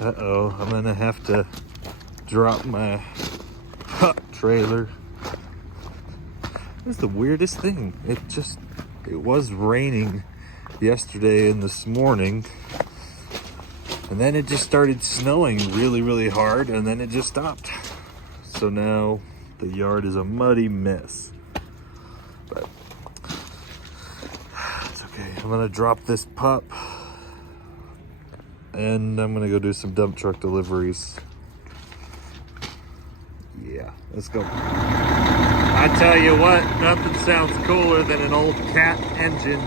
Uh-oh, I'm gonna have to drop my trailer. It's the weirdest thing. It was raining yesterday and this morning, and then it just started snowing really, really hard, and then it just stopped. So now the yard is a muddy mess. But it's okay. I'm gonna drop this pup, and I'm gonna go do some dump truck deliveries. Yeah, let's go. I tell you what, nothing sounds cooler than an old cat engine.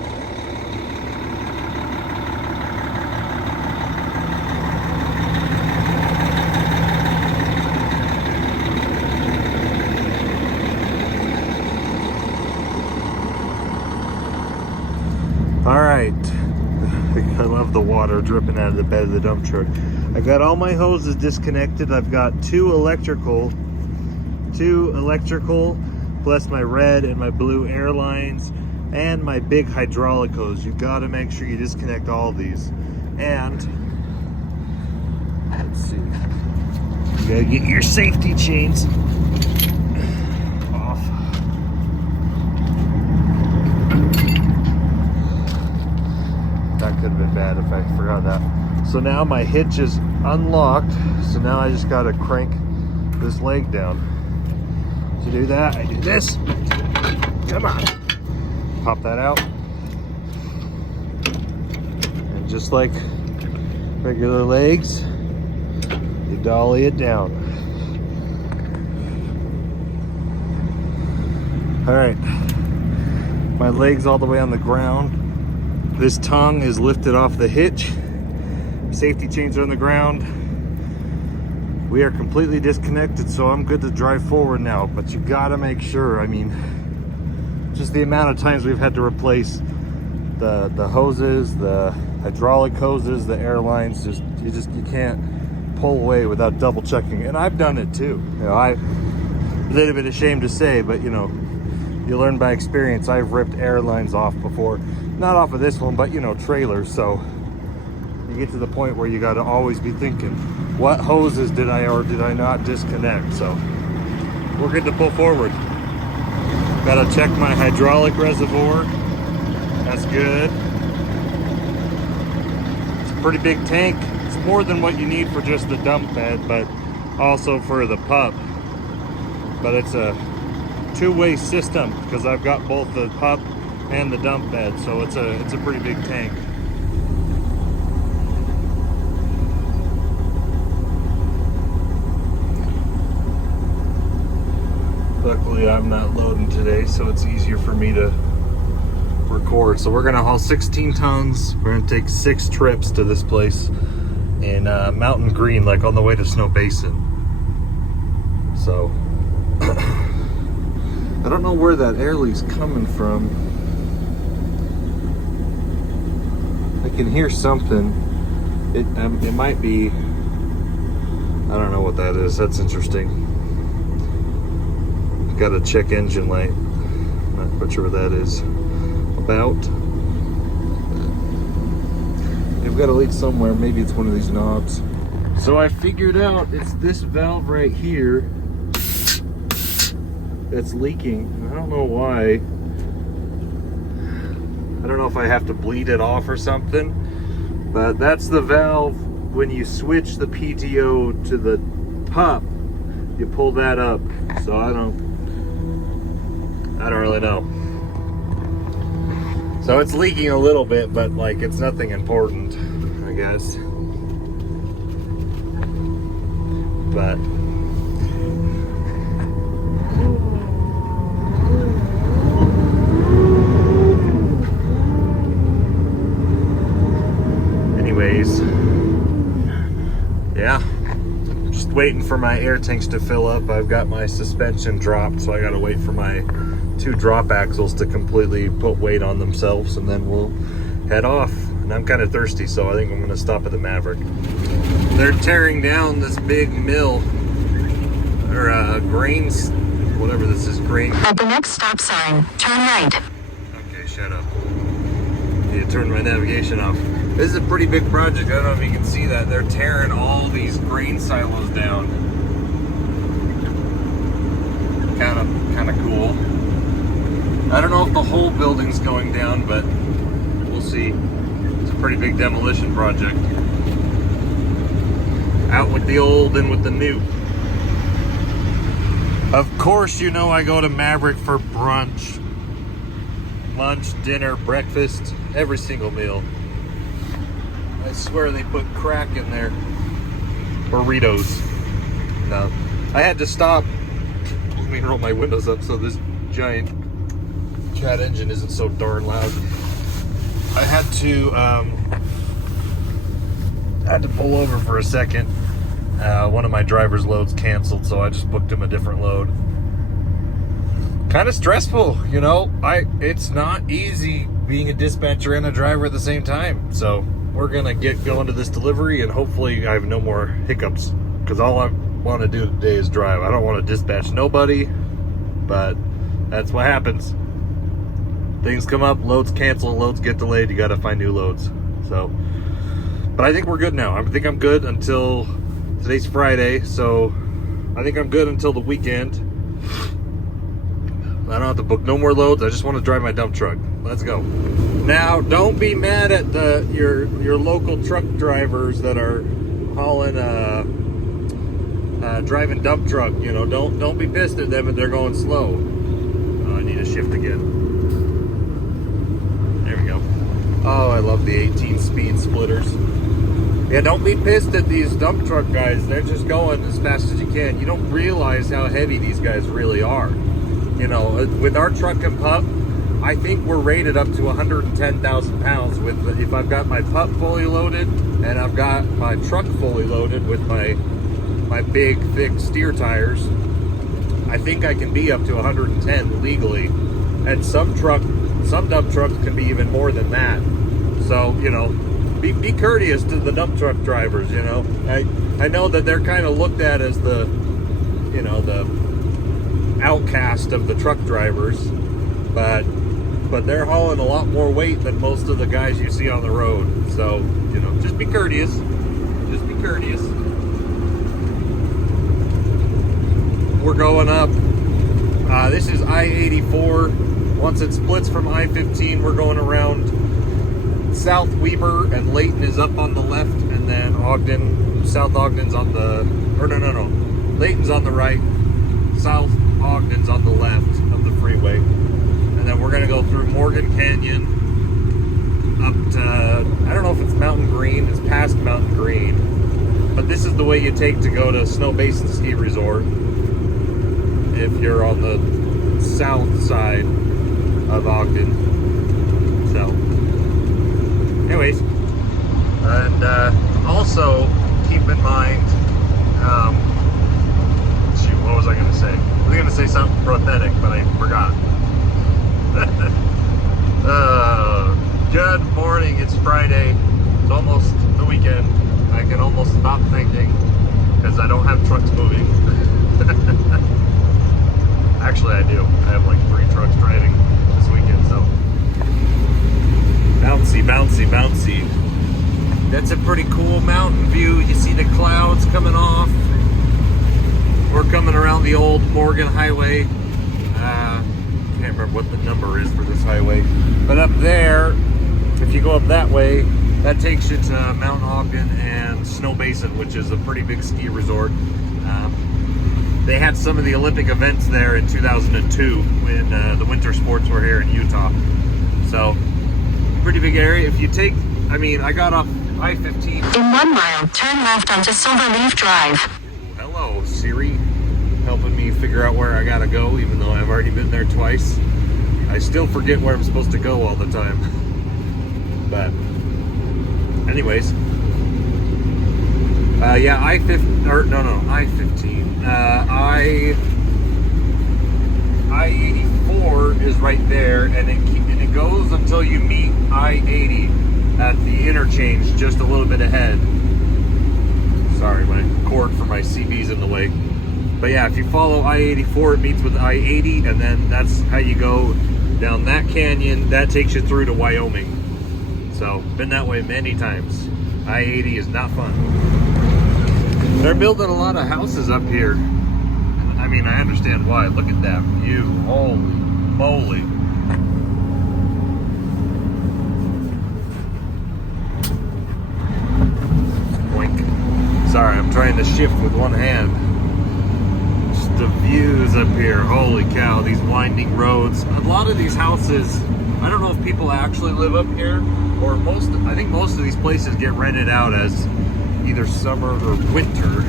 All right, I love the water dripping out of the bed of the dump truck. I got all my hoses disconnected. I've got two electrical, plus my red and my blue air lines, and my big hydraulic hose. You gotta make sure you disconnect all these. And let's see, you gotta get your safety chains off. That could have been bad if I forgot that. So now my hitch is unlocked, so now I just gotta crank this leg down. To do that, I do this. Come on. Pop that out. And just like regular legs, you dolly it down. All right. My leg's all the way on the ground. This tongue is lifted off the hitch. Safety chains are on the ground. We are completely disconnected, so I'm good to drive forward now, but you gotta make sure, I mean, just the amount of times we've had to replace the hoses, the hydraulic hoses, the air lines, you can't pull away without double checking. And I've done it too. You know, I'm a little bit ashamed to say, but you know, you learn by experience. I've ripped air lines off before. Not off of this one, but you know, trailers, so you get to the point where you got to always be thinking, what hoses did I or did I not disconnect? So we're good to pull forward. Got to check my hydraulic reservoir. That's good. It's a pretty big tank. It's more than what you need for just the dump bed, but also for the pup. But it's a two-way system because I've got both the pup and the dump bed, so it's a pretty big tank. Luckily, I'm not loading today, so it's easier for me to record. So we're gonna haul 16 tons. We're gonna take 6 trips to this place in Mountain Green, like on the way to Snow Basin. So I don't know where that air leak's coming from. I can hear something. It might be, I don't know what that is. That's interesting. Got a check engine light. Not quite sure what that is about. They've got a leak somewhere. Maybe it's one of these knobs. So I figured out it's this valve right here that's leaking. I don't know why. I don't know if I have to bleed it off or something, but that's the valve. When you switch the PTO to the pup, you pull that up. So I don't really know. So it's leaking a little bit, but like it's nothing important, I guess. But anyways, yeah. Just waiting for my air tanks to fill up. I've got my suspension dropped, so I gotta wait for my 2 drop axles to completely put weight on themselves, and then we'll head off. And I'm kind of thirsty, so I think I'm gonna stop at the Maverick. They're tearing down this big mill, or grains, whatever this is, grain. At the next stop sign, turn right. Okay, shut up. need to turn my navigation off. This is a pretty big project. I don't know if you can see that. They're tearing all these grain silos down. Kind of cool. I don't know if the whole building's going down, but we'll see. It's a pretty big demolition project. Out with the old and with the new. Of course, you know I go to Maverick for brunch. Lunch, dinner, breakfast, every single meal. I swear they put crack in their burritos. No. I had to stop. Let me roll my windows up so this giant cat engine isn't so darn loud. I had to pull over for a second. One of my driver's loads canceled, so I just booked him a different load. Kind of stressful, you know. It's not easy being a dispatcher and a driver at the same time. So we're gonna get going to this delivery, and hopefully I have no more hiccups. Because all I want to do today is drive. I don't want to dispatch nobody, but that's what happens. Things come up, loads cancel, loads get delayed. You got to find new loads. So, but I think we're good now. I think I'm good until today's Friday, so I think I'm good until the weekend. I don't have to book no more loads. I just want to drive my dump truck. Let's go. Now, don't be mad at your local truck drivers that are hauling driving dump truck. You know, don't be pissed at them if they're going slow. Oh, I need to shift again. There we go. Oh, I love the 18 speed splitters. Yeah, don't be pissed at these dump truck guys. They're just going as fast as you can. You don't realize how heavy these guys really are. You know, with our truck and pup, I think we're rated up to 110,000 pounds. If I've got my pup fully loaded and I've got my truck fully loaded with my big, thick steer tires, I think I can be up to 110 legally. And some dump trucks can be even more than that. So, you know, be courteous to the dump truck drivers, you know. I know that they're kind of looked at as the outcast of the truck drivers, but they're hauling a lot more weight than most of the guys you see on the road. So, you know, just be courteous. Just be courteous. We're going up. This is I-84. Once it splits from I-15, we're going around South Weber, and Layton is up on the left, and then South Ogden's on the, Layton's on the right, South Ogden's on the left of the freeway. And then we're going to go through Morgan Canyon up to, I don't know if it's Mountain Green, it's past Mountain Green, but this is the way you take to go to Snow Basin Ski Resort if you're on the south side of Ogden. So, anyways, and also keep in mind, what was I going to say? I was going to say something pathetic, but I forgot. Good morning, it's Friday. It's almost the weekend. I can almost stop thinking because I don't have trucks moving. Actually, I do. I have like 3 trucks driving this weekend, so. Bouncy, bouncy, bouncy. That's a pretty cool mountain view. You see the clouds coming off. We're coming around the old Morgan Highway. Can't remember what the number is for this highway. But up there, if you go up that way, that takes you to Mount Ogden and Snow Basin, which is a pretty big ski resort. They had some of the Olympic events there in 2002 when the winter sports were here in Utah. So, pretty big area. If you take, I got off I-15. In 1 mile, turn left onto Silverleaf Drive. Hello, Siri, helping me figure out where I gotta go, even though I've already been there twice. I still forget where I'm supposed to go all the time. But, anyways. Yeah, I-15. I-84 is right there, and it goes until you meet I-80 at the interchange just a little bit ahead. Sorry, my cord for my CB's in the way. But yeah, if you follow I-84, it meets with I-80, and then that's how you go down that canyon. That takes you through to Wyoming. So, been that way many times. I-80 is not fun. They're building a lot of houses up here. I mean, I understand why. Look at that view. Holy moly. Boink. Sorry, I'm trying to shift with one hand. Just the views up here. Holy cow, these winding roads. A lot of these houses, I don't know if people actually live up here, or I think most of these places get rented out as either summer or winter.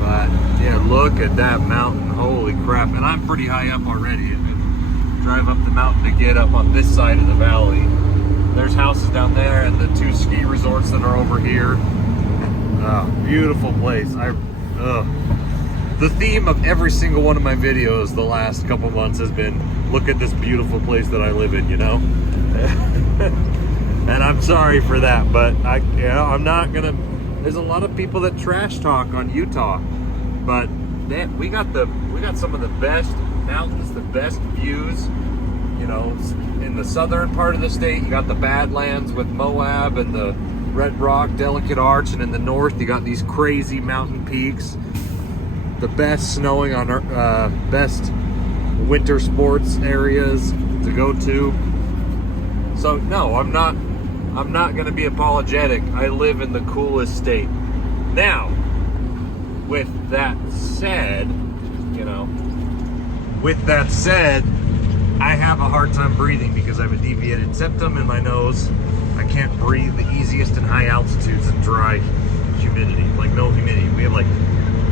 But yeah, look at that mountain. Holy crap. And I'm pretty high up already. Drive up the mountain to get up on this side of the valley. There's houses down there and the 2 ski resorts that are over here. Beautiful place. The theme of every single one of my videos the last couple months has been, look at this beautiful place that I live in, you know? And I'm sorry for that, but I'm not gonna. There's a lot of people that trash talk on Utah, but man, we got some of the best mountains, the best views. You know, in the southern part of the state, you got the Badlands with Moab and the Red Rock, Delicate Arch, and in the north, you got these crazy mountain peaks. The best snowing on best winter sports areas to go to. So no, I'm not going to be apologetic. I live in the coolest state. Now, with that said, I have a hard time breathing because I have a deviated septum in my nose. I can't breathe the easiest in high altitudes and dry humidity, like no humidity. We have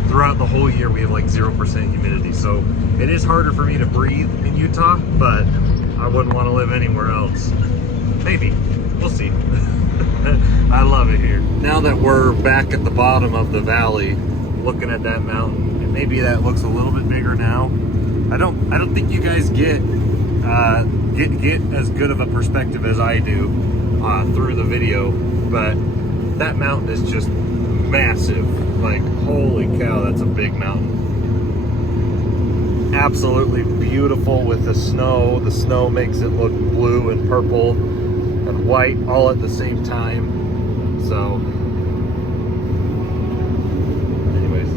throughout the whole year, we have 0% humidity. So it is harder for me to breathe in Utah, but I wouldn't want to live anywhere else. Maybe. We'll see. I love it here. Now that we're back at the bottom of the valley, looking at that mountain, and maybe that looks a little bit bigger now. I don't think you guys get as good of a perspective as I do through the video, but that mountain is just massive. Like, holy cow, that's a big mountain. Absolutely beautiful with the snow. The snow makes it look blue and purple and white all at the same time. So anyways,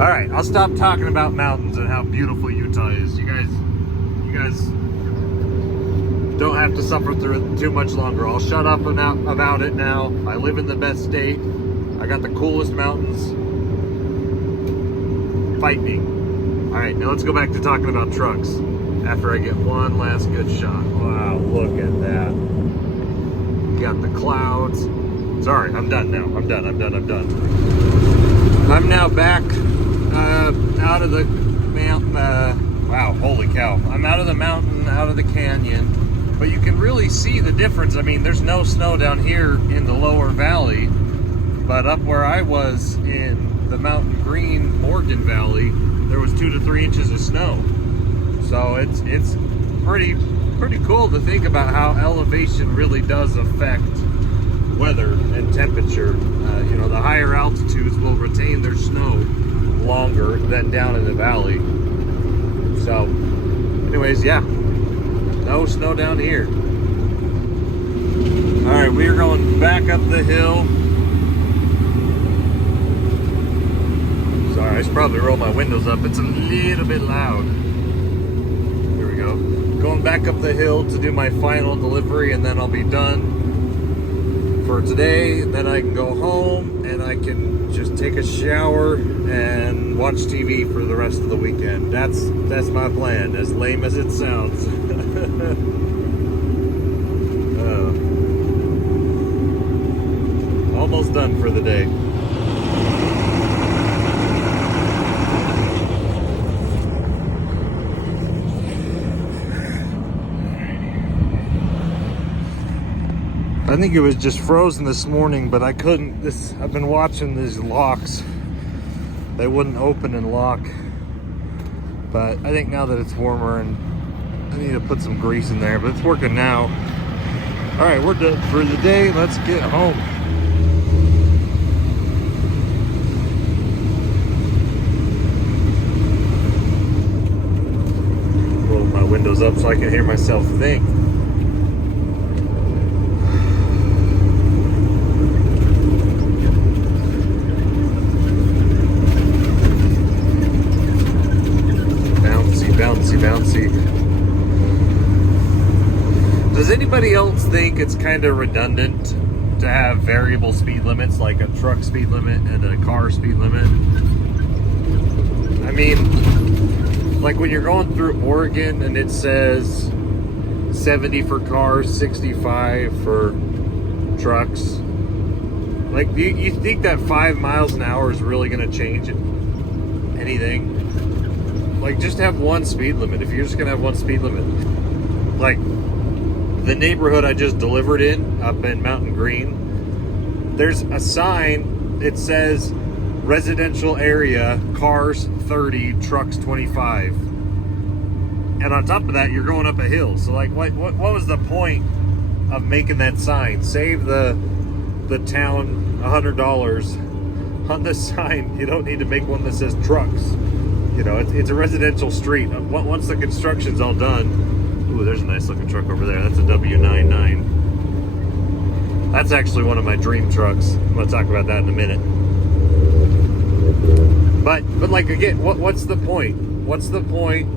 all right, I'll stop talking about mountains and how beautiful Utah is. You guys don't have to suffer through it too much longer. I'll shut up about it now. I live in the best state. I got the coolest mountains. Fight me. All right, now let's go back to talking about trucks after I get one last good shot. Wow, look at that. Got the clouds. Sorry, I'm done now. I'm done. I'm now back out of the mountain. Wow, holy cow. I'm out of the mountain, out of the canyon. But you can really see the difference. I mean, there's no snow down here in the lower valley. But up where I was in the Mountain Green, Morgan Valley, there was 2 to 3 inches of snow. So it's pretty cool to think about how elevation really does affect weather and temperature. The higher altitudes will retain their snow longer than down in the valley. So, anyways, yeah, no snow down here. All right, we are going back up the hill. Sorry, I should probably roll my windows up. It's a little bit loud. Here we go. Going back up the hill to do my final delivery, and then I'll be done for today. Then I can go home and I can just take a shower and watch TV for the rest of the weekend. That's my plan, as lame as it sounds. Almost done for the day. I think it was just frozen this morning, but I couldn't. I've been watching these locks. They wouldn't open and lock. But I think now that it's warmer, and I need to put some grease in there, but it's working now. All right, we're done for the day. Let's get home. Roll my windows up so I can hear myself think. Bouncy. Does anybody else think it's kind of redundant to have variable speed limits, like a truck speed limit and a car speed limit? I mean, like when you're going through Oregon and it says 70 for cars, 65 for trucks, like you think that 5 miles an hour is really going to change anything? Like, just have one speed limit. If you're just gonna have one speed limit, like the neighborhood I just delivered in up in Mountain Green, there's a sign. It says residential area, cars 30, trucks 25, and on top of that, you're going up a hill. So like, what was the point of making that sign? Save the town $100 on the sign. You don't need to make one that says trucks. You know, it's a residential street. Once the construction's all done, ooh, there's a nice looking truck over there. That's a W99. That's actually one of my dream trucks. I'm gonna talk about that in a minute. But like, again, what's the point? What's the point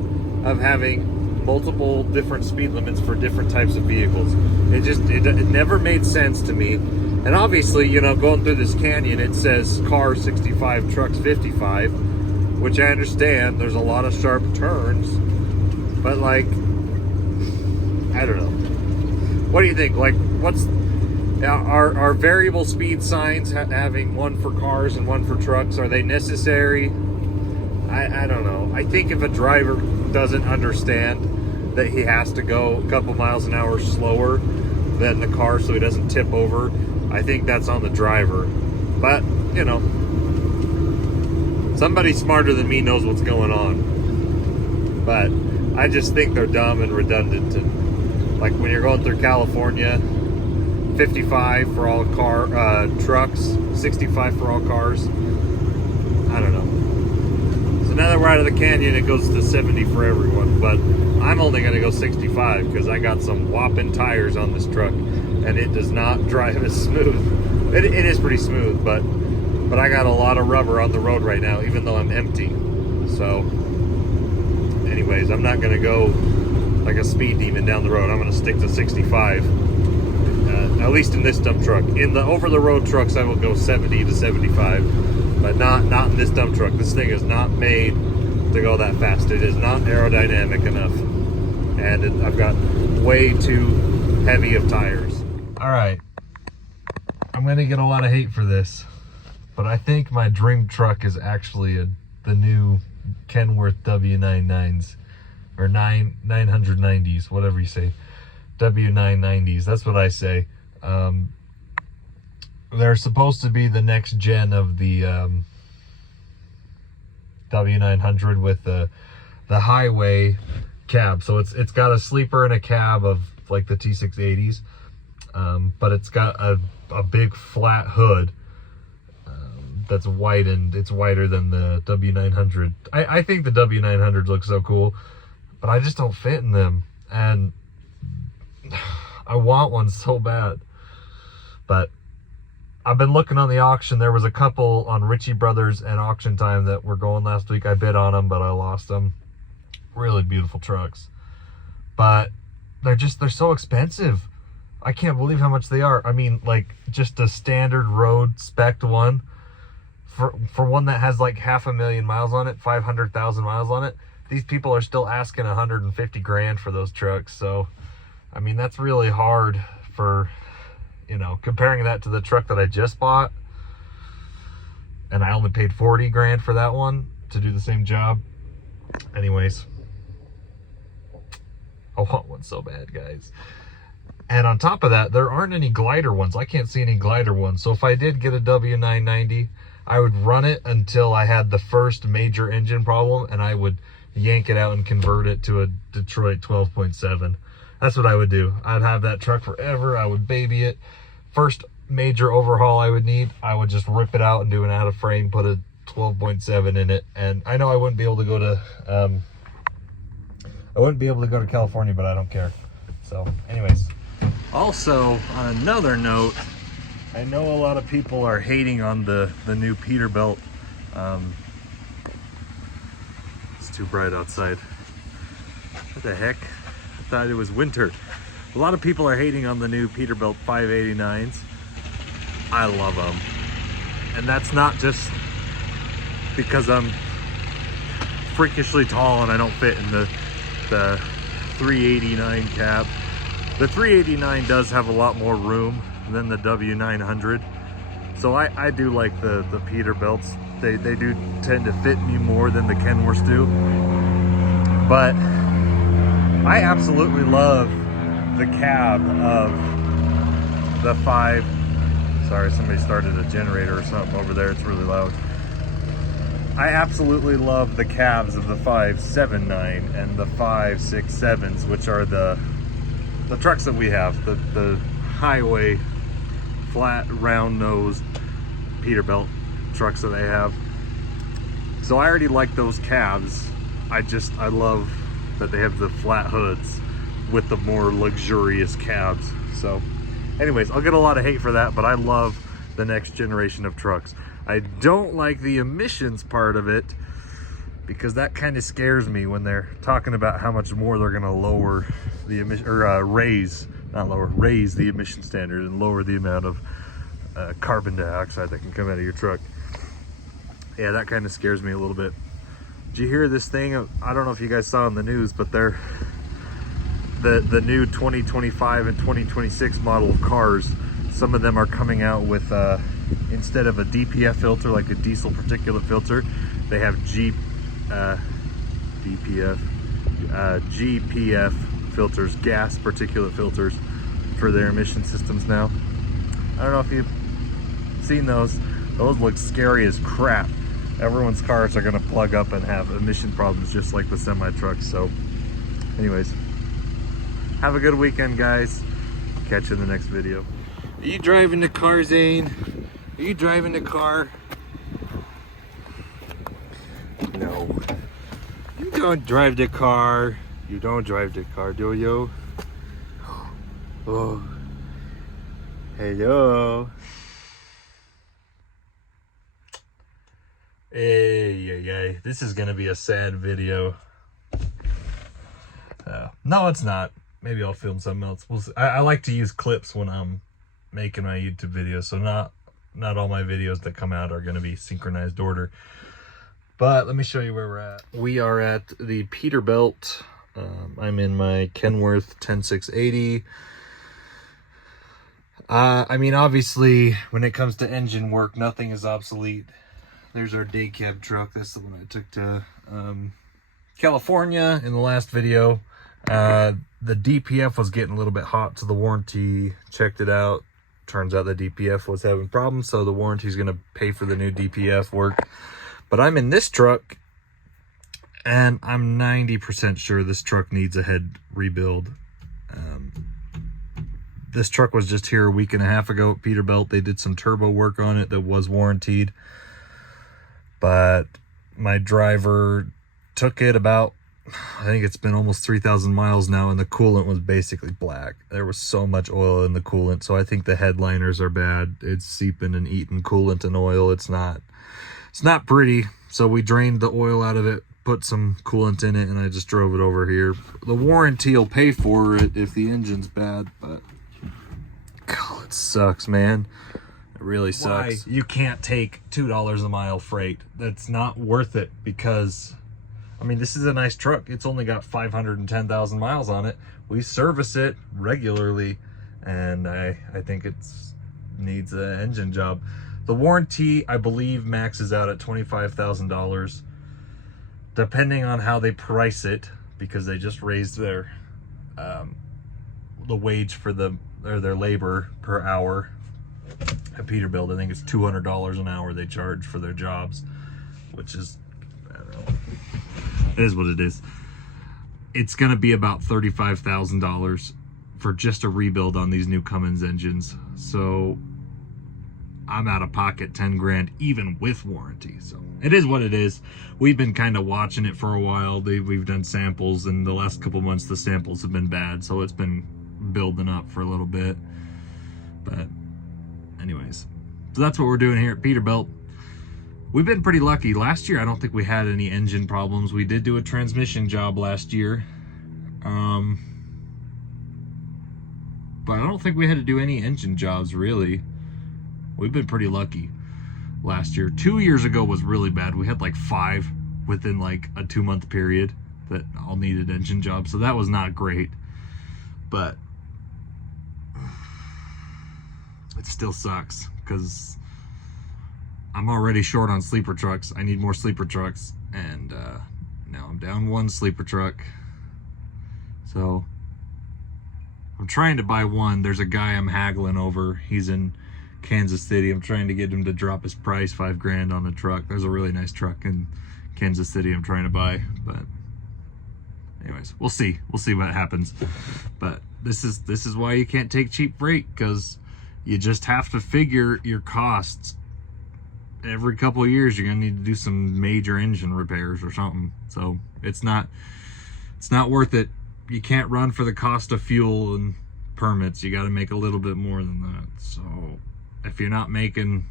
of having multiple different speed limits for different types of vehicles? It never made sense to me. And obviously, you know, going through this canyon, it says car 65, trucks 55. Which I understand, there's a lot of sharp turns, but like, I don't know. What do you think? Like, are variable speed signs having one for cars and one for trucks, are they necessary? I don't know. I think if a driver doesn't understand that he has to go a couple miles an hour slower than the car so he doesn't tip over, I think that's on the driver. But, you know, somebody smarter than me knows what's going on. But I just think they're dumb and redundant. And like when you're going through California, 55 for all trucks, 65 for all cars. I don't know. So now that we're out of the canyon, it goes to 70 for everyone. But I'm only going to go 65 because I got some whopping tires on this truck, and it does not drive as smooth. It is pretty smooth, but I got a lot of rubber on the road right now, even though I'm empty. So, anyways, I'm not going to go like a speed demon down the road. I'm going to stick to 65, at least in this dump truck. In the over-the-road trucks, I will go 70 to 75, but not in this dump truck. This thing is not made to go that fast. It is not aerodynamic enough, and I've got way too heavy of tires. All right, I'm going to get a lot of hate for this, but I think my dream truck is actually the new Kenworth W99s, or 990s, whatever you say. W990s, that's what I say. They're supposed to be the next gen of the W900 with the highway cab. So it's got a sleeper and a cab of like the T680s, but it's got a big flat hood that's widened. It's wider than the W900. I think the W900 looks so cool, but I just don't fit in them, and I want one so bad. But I've been looking on the auction. There was a couple on Ritchie Brothers and Auction Time that were going last week. I bid on them, but I lost them. Really beautiful trucks, but they're so expensive. I can't believe how much they are. I mean, like, just a standard road spec one, for one that has like 500,000 miles on it, 500,000 miles on it, these people are still asking 150 grand for those trucks. So I mean, that's really hard for, you know, comparing that to the truck that I just bought, and I only paid 40 grand for that one to do the same job. Anyways, I want one so bad, guys. And on top of that, there aren't any glider ones. I can't see any glider ones. So if I did get a W990, I would run it until I had the first major engine problem, and I would yank it out and convert it to a Detroit 12.7. That's what I would do. I'd have that truck forever. I would baby it. First major overhaul I would need, I would just rip it out and do an out of frame, put a 12.7 in it. And I know I wouldn't be able to go to I wouldn't be able to go to California, but I don't care. So anyways, also on another note, I know a lot of people are hating on the new Peterbilt. It's too bright outside. What the heck? I thought it was winter. A lot of people are hating on the new Peterbilt 589s. I love them. And that's not just because I'm freakishly tall and I don't fit in the 389 cab. The 389 does have a lot more room than the W900. So I do like the Peterbilts. They do tend to fit me more than the Kenworths do. But I absolutely love the cab of the sorry, somebody started a generator or something over there. It's really loud. I absolutely love the cabs of the 579 and the 567s, which are the trucks that we have, the highway flat round nosed Peterbilt trucks that they have. So I already like those cabs. I love that they have the flat hoods with the more luxurious cabs. So anyways, I'll get a lot of hate for that, but I love the next generation of trucks. I don't like the emissions part of it because that kind of scares me when they're talking about how much more they're going to lower the emission, or raise the emission standard and lower the amount of carbon dioxide that can come out of your truck. Yeah, that kind of scares me a little bit. Did you hear this thing? I don't know if you guys saw in the news, but they're the new 2025 and 2026 model of cars. Some of them are coming out with instead of a DPF filter, like a diesel particulate filter, they have GPF filters, gas particulate filters for their emission systems now. I don't know if you've seen those. Those look scary as crap. Everyone's cars are going to plug up and have emission problems just like the semi trucks. So anyways, have a good weekend, guys. Catch you in the next video. Are you driving the car, Zane? Are you driving the car? No. You don't drive the car. You don't drive the car, do you? Oh. Hello. Hey. This is gonna be a sad video. No, it's not. Maybe I'll film something else. I like to use clips when I'm making my YouTube videos, so not all my videos that come out are going to be synchronized order. But let me show you where we're at. We are at the Peterbilt. I'm in my Kenworth 10680. I mean, obviously, when it comes to engine work, nothing is obsolete. There's our day cab truck. That's the one I took to California in the last video. The DPF was getting a little bit hot, so the warranty checked it out. Turns out the DPF was having problems, so the warranty is going to pay for the new DPF work. But I'm in this truck, and I'm 90% sure this truck needs a head rebuild. This truck was just here a week and a half ago at Peterbilt. They did some turbo work on it that was warranted, but my driver took it about, I think it's been almost 3,000 miles now, and the coolant was basically black. There was so much oil in the coolant, so I think the headliners are bad. It's seeping and eating coolant and oil. It's not pretty. So we drained the oil out of it, put some coolant in it, and I just drove it over here. The warranty will pay for it if the engine's bad, but God, it sucks, man. It really sucks. Why you can't take $2 a mile freight? That's not worth it, because I mean, this is a nice truck. It's only got 510,000 miles on it. We service it regularly, and I think it needs an engine job. The warranty, I believe, maxes out at $25,000, depending on how they price it, because they just raised their the wage for their labor per hour at Peterbilt. I think it's $200 an hour they charge for their jobs, which is, I don't know. It is what it is. It's going to be about $35,000 for just a rebuild on these new Cummins engines. So I'm out of pocket 10 grand even with warranty. So it is what it is. We've been kind of watching it for a while. We've done samples, and the last couple months the samples have been bad, so it's been building up for a little bit. But anyways, so that's what we're doing here at Peterbilt. We've been pretty lucky. Last year I don't think we had any engine problems. We did do a transmission job last year, but I don't think we had to do any engine jobs really. We've been pretty lucky last year. 2 years ago was really bad. We had like 5 within like a 2-month period that all needed engine jobs, so that was not great. But it still sucks because I'm already short on sleeper trucks. I need more sleeper trucks, and now I'm down 1 sleeper truck. So I'm trying to buy one. There's a guy I'm haggling over. He's in Kansas City. I'm trying to get him to drop his price 5 grand on a truck. There's a really nice truck in Kansas City I'm trying to buy, but anyways, we'll see what happens. But this is why you can't take cheap freight, because you just have to figure your costs. Every couple of years you're gonna need to do some major engine repairs or something, so it's not worth it. You can't run for the cost of fuel and permits. You got to make a little bit more than that. So if you're not making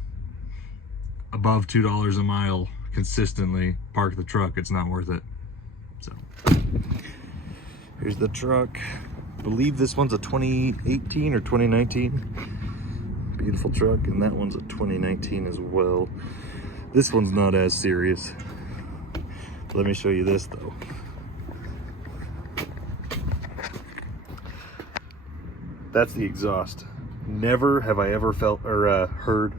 above $2 a mile consistently, park the truck. It's not worth it. So here's the truck. I believe this one's a 2018 or 2019. Beautiful truck. And that one's a 2019 as well. This one's not as serious. Let me show you this though. That's the exhaust. Never have I ever felt or heard.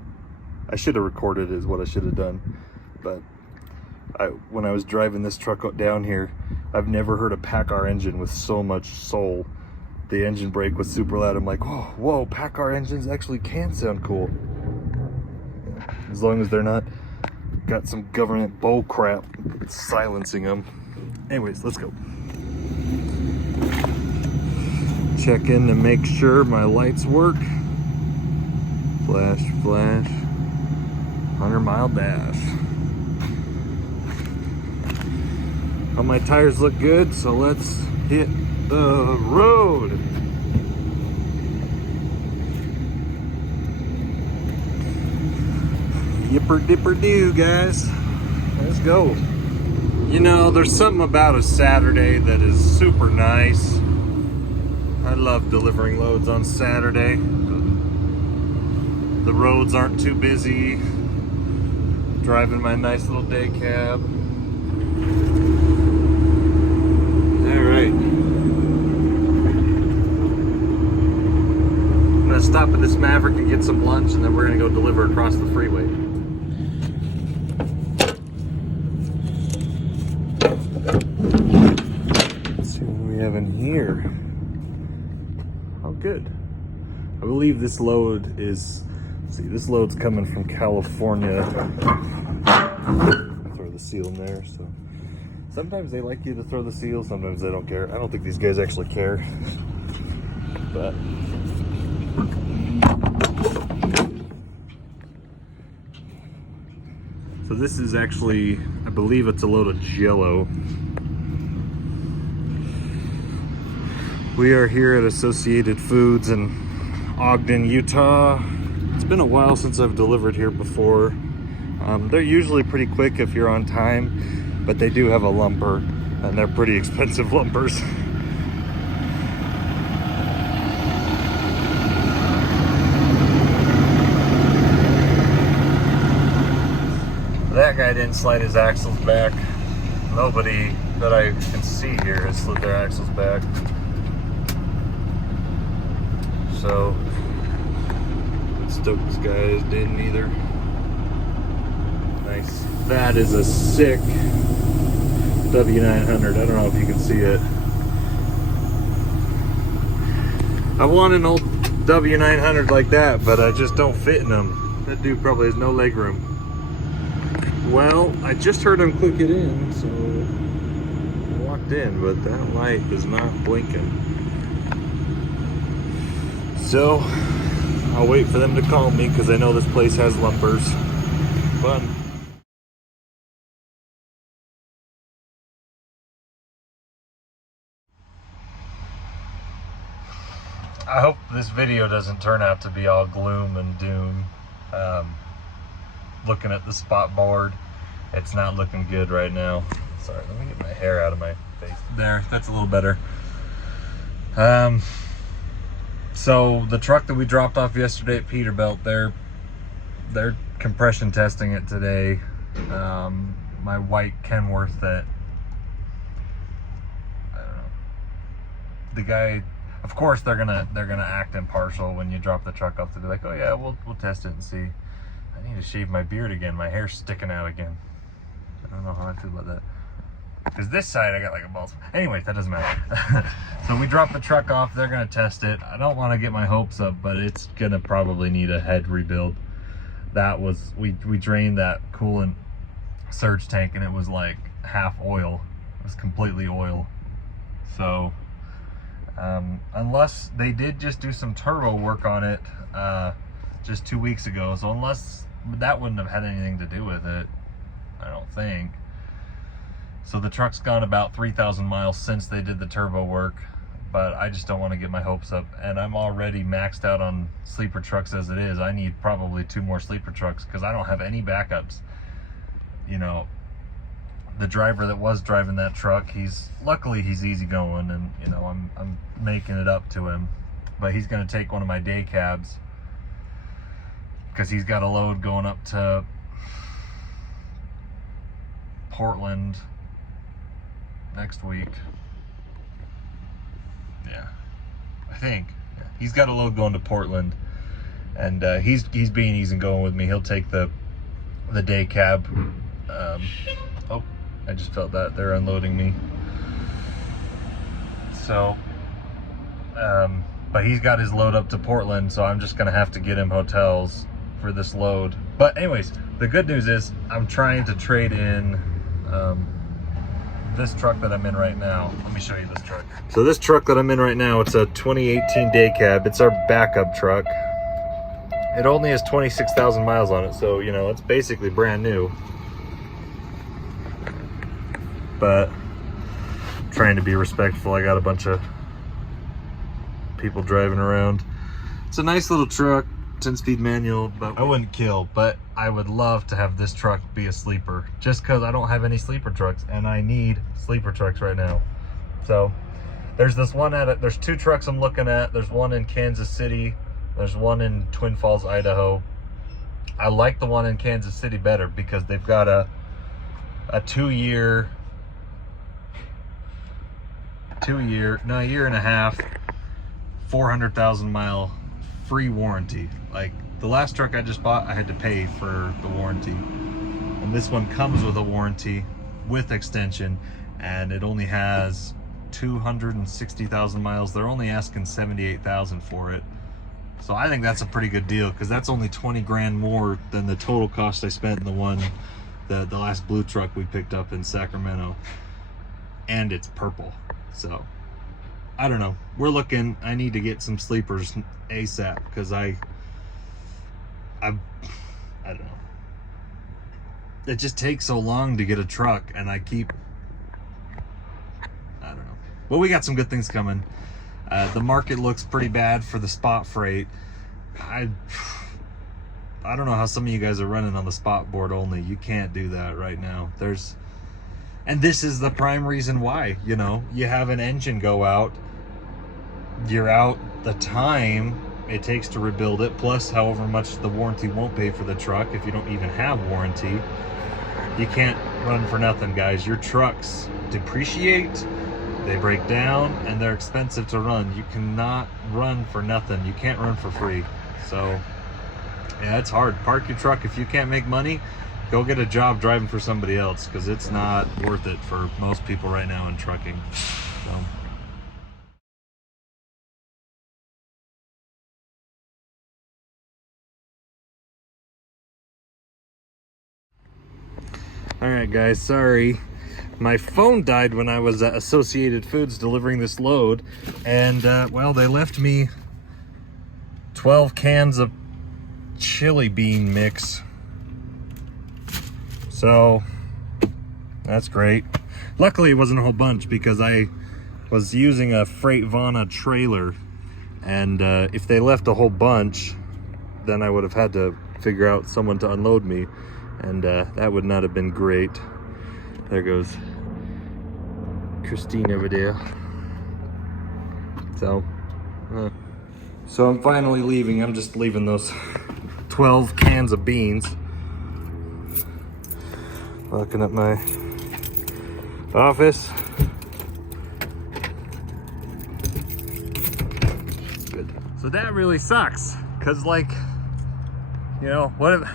I should have recorded it, is what I should have done. But when I was driving this truck down here, I've never heard a PACCAR engine with so much soul. The engine brake was super loud. I'm like, whoa, PACCAR engines actually can sound cool. As long as they're not got some government bull crap silencing them. Anyways, let's go. Check in to make sure my lights work. Flash, flash. 100-mile dash. All my tires look good, so let's hit the road. Yipper dipper do, guys. Let's go. You know, there's something about a Saturday that is super nice. I love delivering loads on Saturday. The roads aren't too busy. Driving my nice little day cab. All right. I'm gonna stop at this Maverick and get some lunch, and then we're gonna go deliver across the freeway. Let's see what we have in here. Good. I believe this load is, see, this load's coming from California. Throw the seal in there. So sometimes they like you to throw the seal, sometimes they don't care. I don't think these guys actually care. But so this is actually, I believe it's a load of Jell-O. We are here at Associated Foods in Ogden, Utah. It's been a while since I've delivered here before. They're usually pretty quick if you're on time, but they do have a lumper, and they're pretty expensive lumpers. That guy didn't slide his axles back. Nobody that I can see here has slid their axles back. So, Stokes guys didn't either. Nice. That is a sick W900. I don't know if you can see it. I want an old W900 like that, but I just don't fit in them. That dude probably has no leg room. Well, I just heard him click it in, so I walked in, but that light is not blinking. So, I'll wait for them to call me because I know this place has lumpers. Fun. I hope this video doesn't turn out to be all gloom and doom. Looking at the spot board, it's not looking good right now. Sorry, let me get my hair out of my face. There, that's a little better. So the truck that we dropped off yesterday at Peterbilt, they're compression testing it today. My white Kenworth that, I don't know, the guy, of course they're gonna act impartial when you drop the truck off. To be like, oh yeah, we'll test it and see. I need to shave my beard again. My hair's sticking out again. I don't know how I feel about that. Because this side I got like a bald spot. Anyway, that doesn't matter. So we dropped the truck off. They're gonna test it. I don't want to get my hopes up, but it's gonna probably need a head rebuild. That was, we drained that coolant surge tank and it was like half oil. It was completely oil. So unless they did just do some turbo work on it just 2 weeks ago, so unless that wouldn't have had anything to do with it, I don't think. So the truck's gone about 3,000 miles since they did the turbo work, but I just don't want to get my hopes up, and I'm already maxed out on sleeper trucks as it is. I need probably 2 more sleeper trucks because I don't have any backups. You know, the driver that was driving that truck, luckily he's easygoing, and you know, I'm making it up to him, but he's going to take one of my day cabs because he's got a load going up to Portland next week. Yeah, I think he's got a load going to Portland, and he's being easy and going with me. He'll take the day cab. Oh, I just felt that they're unloading me. So but he's got his load up to Portland, so I'm just gonna have to get him hotels for this load. But anyways, the good news is I'm trying to trade in this truck that I'm in right now. Let me show you this truck. So this truck that I'm in right now, it's a 2018 day cab. It's our backup truck. It only has 26,000 miles on it, so you know, it's basically brand new. But I'm trying to be respectful. I got a bunch of people driving around. It's a nice little truck, 10-speed manual, but I wouldn't kill. But I would love to have this truck be a sleeper, just because I don't have any sleeper trucks, and I need sleeper trucks right now. So there's this one there's 2 trucks I'm looking at. There's one in Kansas City. There's one in Twin Falls, Idaho. I like the one in Kansas City better because they've got a 2-year, no, 1.5 years, 400,000 mile free warranty. Like the last truck I just bought, I had to pay for the warranty, and this one comes with a warranty with extension, and it only has 260,000 miles. They're only asking 78,000 for it. So I think that's a pretty good deal because that's only 20 grand more than the total cost I spent in the last blue truck we picked up in Sacramento, and it's purple. So I don't know. We're looking. I need to get some sleepers ASAP because I don't know. It just takes so long to get a truck, and I don't know. Well, we got some good things coming. The market looks pretty bad for the spot freight. I don't know how some of you guys are running on the spot board only. You can't do that right now. And this is the prime reason why, you know, you have an engine go out, you're out the time it takes to rebuild it, plus however much the warranty won't pay for the truck if you don't even have warranty. You can't run for nothing, guys. Your trucks depreciate, they break down, and they're expensive to run. You cannot run for nothing. You can't run for free. So yeah, it's hard. Park your truck. If you can't make money, go get a job driving for somebody else, because it's not worth it for most people right now in trucking. So all right, guys, sorry. My phone died when I was at Associated Foods delivering this load, and well, they left me 12 cans of chili bean mix. So that's great. Luckily it wasn't a whole bunch because I was using a Freightvana trailer, and if they left a whole bunch, then I would have had to figure out someone to unload me, and that would not have been great. There goes Christine over there. So I'm finally leaving. I'm just leaving those 12 cans of beans. Looking at my office. Good. So that really sucks, cause like, you know, what if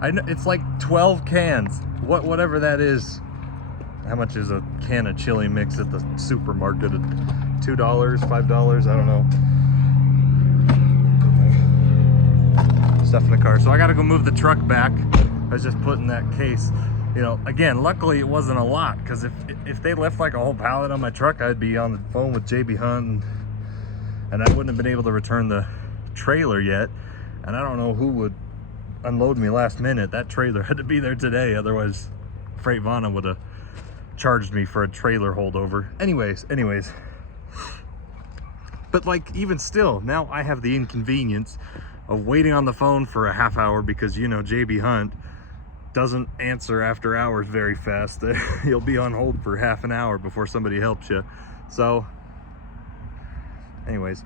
I know it's like 12 cans. Whatever that is. How much is a can of chili mix at the supermarket? $2, $5? I don't know. Put my stuff in the car. So I gotta go move the truck back. I was just putting that case. You know, again, luckily it wasn't a lot, because if they left like a whole pallet on my truck, I'd be on the phone with JB Hunt, and I wouldn't have been able to return the trailer yet. And I don't know who would unload me last minute. That trailer had to be there today, otherwise Freightvana would have charged me for a trailer holdover. Anyways. But like, even still, now I have the inconvenience of waiting on the phone for a half hour, because, you know, JB Hunt doesn't answer after hours very fast. He'll be on hold for half an hour before somebody helps you. So anyways,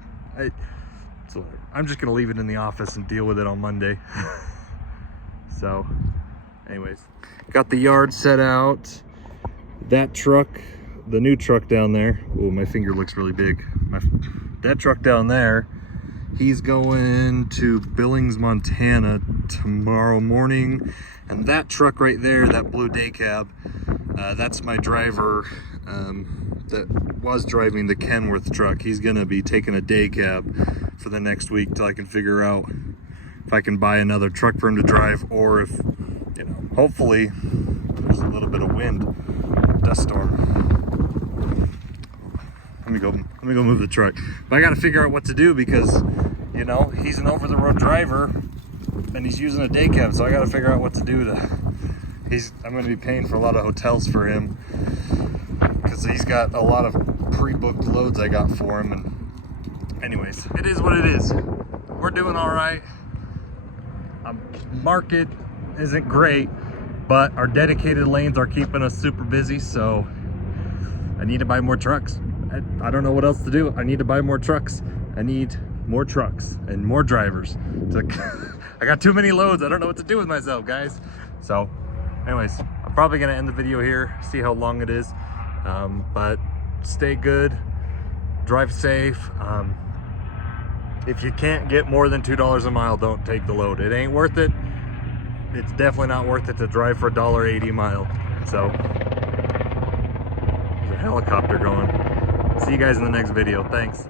I'm just gonna leave it in the office and deal with it on Monday. So anyways, got the yard set out. That truck, the new truck down there, oh, my finger looks really big. That truck down there, he's going to Billings, Montana tomorrow morning. And that truck right there, that blue day cab, that's my driver that was driving the Kenworth truck. He's gonna be taking a day cab for the next week till I can figure out if I can buy another truck for him to drive, or if, you know, hopefully there's a little bit of wind, dust storm. Let me go move the truck. But I gotta figure out what to do, because, you know, he's an over-the-road driver and he's using a day cab, so I gotta figure out what to do to, I'm gonna be paying for a lot of hotels for him, because he's got a lot of pre-booked loads I got for him. And anyways, it is what it is. We're doing all right. Market isn't great, but our dedicated lanes are keeping us super busy, so I need to buy more trucks. I don't know what else to do. I need to buy more trucks. I need more trucks and more drivers. I got too many loads. I don't know what to do with myself, guys. So anyways, I'm probably gonna end the video here, see how long it is. But stay good, drive safe. If you can't get more than $2 a mile, don't take the load. It ain't worth it. It's definitely not worth it to drive for $1.80 a mile. So there's a helicopter going. See you guys in the next video. Thanks.